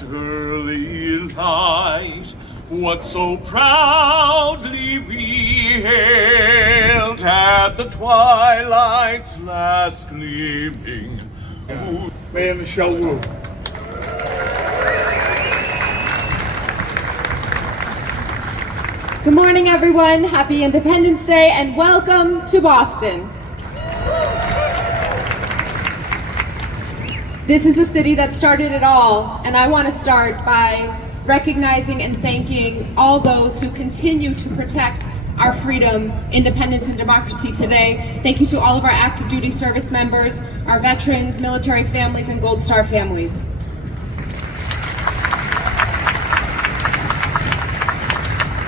dawn's early light, what so proudly we hailed at the twilight's last gleaming. Mayor Michelle Wu. Good morning, everyone. Happy Independence Day and welcome to Boston. This is the city that started it all, and I want to start by recognizing and thanking all those who continue to protect our freedom, independence, and democracy today. Thank you to all of our active duty service members, our veterans, military families, and Gold Star families.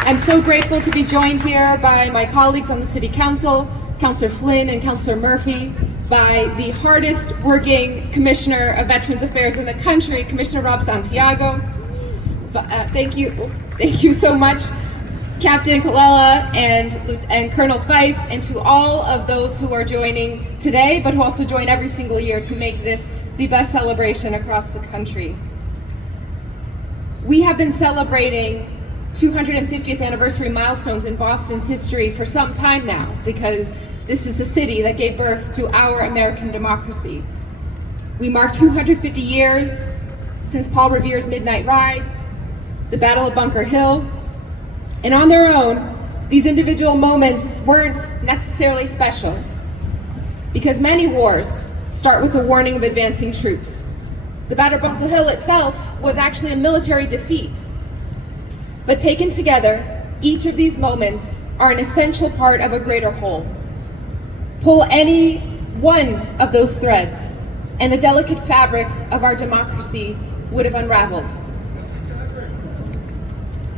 I'm so grateful to be joined here by my colleagues on the City Council, Councillor Flynn and Councillor Murphy, by the hardest working Commissioner of Veterans Affairs in the country, Commissioner Rob Santiago. Thank you so much, Captain Colella and Colonel Fife, and to all of those who are joining today, but who also join every single year to make this the best celebration across the country. We have been celebrating 250th anniversary milestones in Boston's history for some time now, because this is the city that gave birth to our American democracy. We mark 250 years since Paul Revere's Midnight Ride, the Battle of Bunker Hill, and on their own, these individual moments weren't necessarily special, because many wars start with a warning of advancing troops. The Battle of Bunker Hill itself was actually a military defeat. But taken together, each of these moments are an essential part of a greater whole. Pull any one of those threads, and the delicate fabric of our democracy would have unraveled.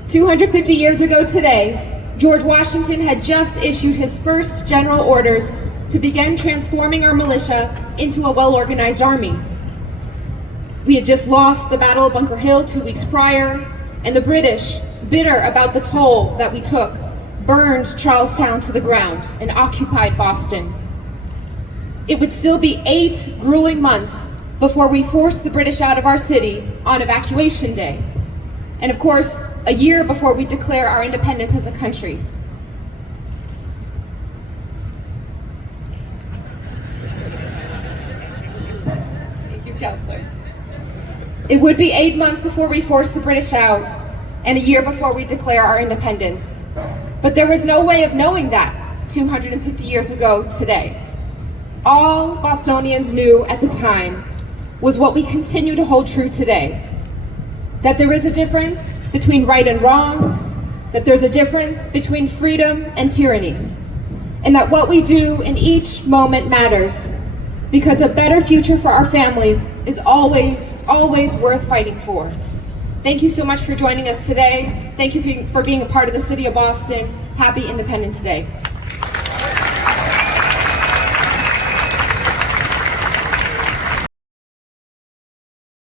250 years ago today, George Washington had just issued his first general orders to begin transforming our militia into a well-organized army. We had just lost the Battle of Bunker Hill 2 weeks prior, and the British, bitter about the toll that we took, burned Charlestown to the ground and occupied Boston. It would still be 8 grueling months before we forced the British out of our city on Evacuation Day. And of course, a year before we declare our independence as a country. Thank you, Counselor. It would be 8 months before we forced the British out, and a year before we declare our independence. But there was no way of knowing that 250 years ago today. All Bostonians knew at the time was what we continue to hold true today. That there is a difference between right and wrong, that there's a difference between freedom and tyranny, and that what we do in each moment matters, because a better future for our families is always worth fighting for. Thank you so much for joining us today. Thank you for being a part of the City of Boston. Happy Independence Day.